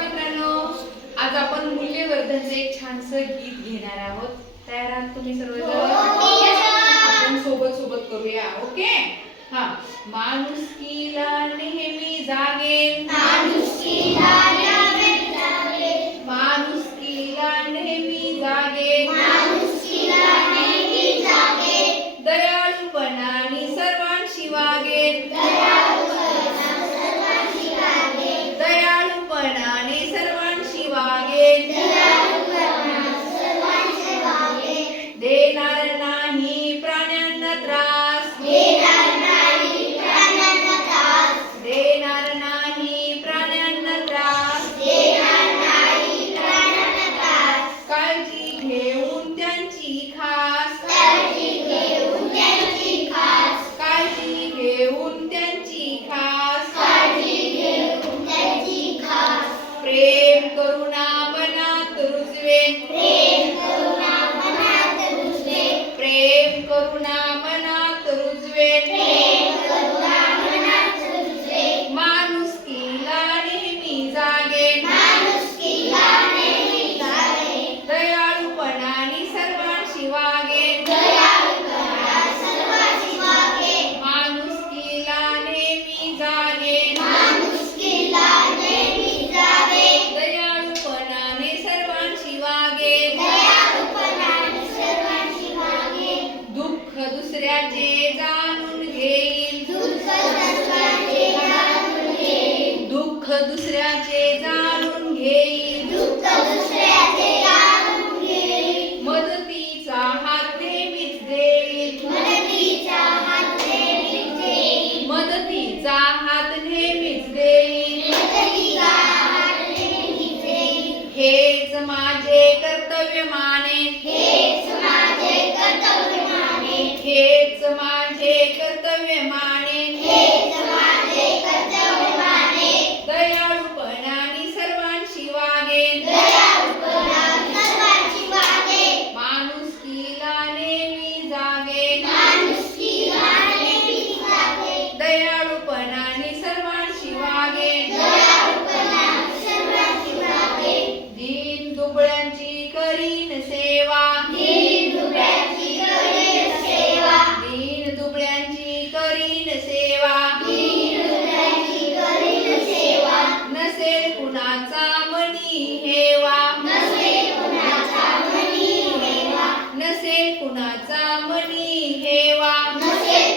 मित्रांनो, आज आपण मूल्यवर्धनचे एक छानसं गीत घेणार आहोत. तयार आहात तुम्ही सर्वजण? आपण सोबत करूया. ओके? हा. माणुसकीला नेहमी जागे, माणुसकीला नेहमी जागे, माणुसकीला नेहमी जागे, माणुसकीला नेहमी जागे, दयाळूपणाने सर्वांशी वागे, दयाळूपणा सर्वांशी वागे, दयाळूपणाने सर्वांशी वागे, दयाळूपणा सर्वांशी वागे, देणार नाही प्राण्यांना त्रास, देणार नाही प्राण्यांना त्रास, देणार नाही प्राण्यांना त्रास, देणार नाही प्राण्यांना त्रास, काळजी घेऊन त्यांची खास, काळजी घेऊन त्यांची खास, काळजी घेऊन त्यांची खास, काळजी घेऊन त्यांची खास, प्रेम करुणा मनात रुजवे, प्रेम करुणा मनात रुजवे, प्रेम करुणा मनात रुजवे, प्रेम करुणा मनात रुजवे, माणुसकीला नेहमी जागे, माणुसकीला नेहमी जागे, दयाळूपणाने सर्वांशी वागे, दयाळूपणा सर्वांशी वागे, माणुसकीला नेहमी जागे, माणुसकीला नेहमी जागे, दयाळूपणाने सर्वांशी वागे, दयाळूपणाने सर्वांशी वागे, दुःख दुसऱ्याचे जाणून घेईल, दुःख सर्वांचे जाणून घेईल, दुःख दुसऱ्याचे जाणून घेईल, दुःख दुसऱ्याचे जाणून घेईल, मदतीचा हात नेहमीच देईल, मदतीचा हात नेहमीच देईल, मदतीचा हात नेहमीच देईल, मदतीचा हात नेहमीच देईल, हेच माझे कर्तव्य माने, हेच माझे कर्तव्य माने, हेच माझे कर्तव्य माने, हेच माझे कर्तव्य माने, दयाळूपणाने सर्वांशी वागे, दयाळूपणा सर्वांची वागे, माणुसकीला नेहमी जागे, माणुसकीला नेहमी जागे, दयाळूपणाने सर्वांशी वागे, दयाळूपणा सर्वांची वागे, दीन दुबळ्यांची करीन सेवा, दीन दुबळ्यांची करीन सेवा, दीन दुबळ्यांची करीन सेवा, दीन दुबळ्यांची करीन सेवा, नसेल कुणाचा मनी हेवा, नसेल कुणाचा मनी हेवा, नसेल कुणाचा मनी हेवा, नसेल